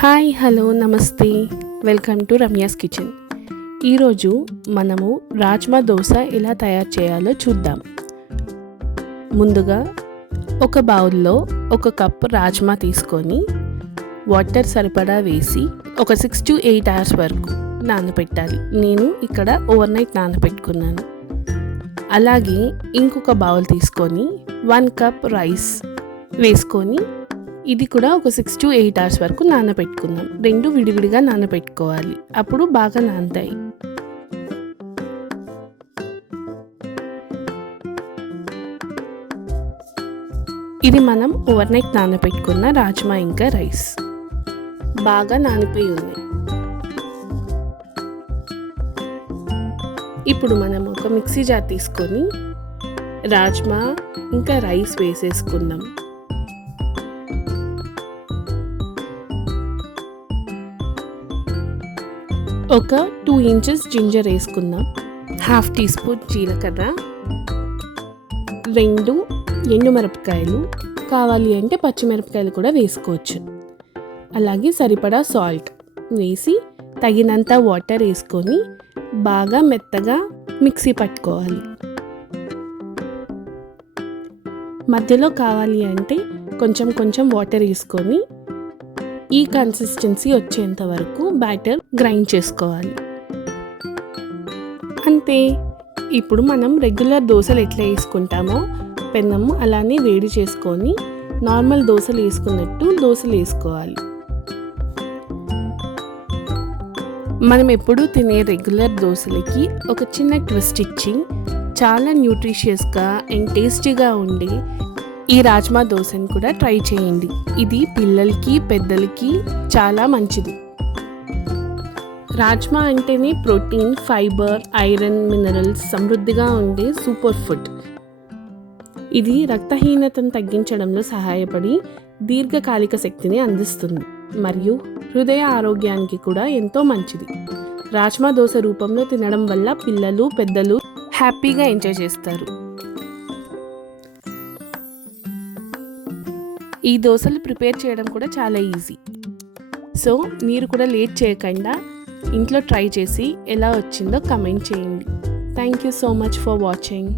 Hi hello నమస్తే welcome to Ramya's kitchen. ఈరోజు మనము రాజ్మా దోశ ఎలా తయారు చేయాలో చూద్దాం. ముందుగా ఒక బౌల్లో 1 కప్ రాజ్మా తీసుకొని వాటర్ సరిపడా వేసి ఒక 6 to 8 hours వరకు నానబెట్టాలి. నేను ఇక్కడ ఓవర్ నైట్ నానబెట్టుకున్నాను. అలాగే ఇంకొక బౌల్ తీసుకొని 1 కప్ రైస్ వేసుకొని ఇది కూడా ఒక 6 to 8 hours వరకు నానబెట్టుకుందాం. 2 విడివిడిగా నానబెట్టుకోవాలి, అప్పుడు బాగా నానతాయి. ఇది మనం ఓవర్ నైట్ నానబెట్టుకున్న రాజ్మా ఇంకా రైస్ బాగా నానిపోయి ఉన్నాయి. ఇప్పుడు మనం ఒక మిక్సీ జార్ తీసుకొని రాజ్మా ఇంకా రైస్ వేసేసుకుందాం. ఒక 2 inches జింజర్ వేసుకుందాం. 1/2 teaspoon జీలకర్ర, 2 ఎండుమిరపకాయలు, కావాలి అంటే పచ్చిమిరపకాయలు కూడా వేసుకోవచ్చు. అలాగే సరిపడా సాల్ట్ వేసి తగినంత వాటర్ వేసుకొని బాగా మెత్తగా మిక్సీ పట్టుకోవాలి. మధ్యలో కావాలి అంటే కొంచెం కొంచెం వాటర్ వేసుకొని ఈ కన్సిస్టెన్సీ వచ్చేంత వరకు బ్యాటర్ గ్రైండ్ చేసుకోవాలి. అంతే. ఇప్పుడు మనం రెగ్యులర్ దోశలు ఎట్లా వేసుకుంటామో పెన్నము అలానే వేడి చేసుకొని నార్మల్ దోశలు వేసుకున్నట్టు దోశలు వేసుకోవాలి. మనం ఎప్పుడు తినే రెగ్యులర్ దోశలకి ఒక చిన్న ట్విస్ట్ ఇచ్చి చాలా న్యూట్రిషియస్గా అండ్ టేస్టీగా ఉండే ఈ రాజ్మా దోశని కూడా ట్రై చేయండి. ఇది పిల్లలకి పెద్దలకి చాలా మంచిది. రాజ్మా అంటేనే ప్రోటీన్, ఫైబర్, ఐరన్, మినరల్స్ సమృద్ధిగా ఉండే సూపర్ ఫుడ్. ఇది రక్తహీనతను తగ్గించడంలో సహాయపడి దీర్ఘకాలిక శక్తిని అందిస్తుంది మరియు హృదయ ఆరోగ్యానికి కూడా ఎంతో మంచిది. రాజ్మా దోశ రూపంలో తినడం వల్ల పిల్లలు పెద్దలు హ్యాపీగా ఎంజాయ్ చేస్తారు. ఈ దోశలు ప్రిపేర్ చేయడం కూడా చాలా ఈజీ. సో మీరు కూడా లేట్ చేయకుండా ఇంట్లో ట్రై చేసి ఎలా వచ్చిందో కమెంట్ చేయండి. Thank you so much for watching.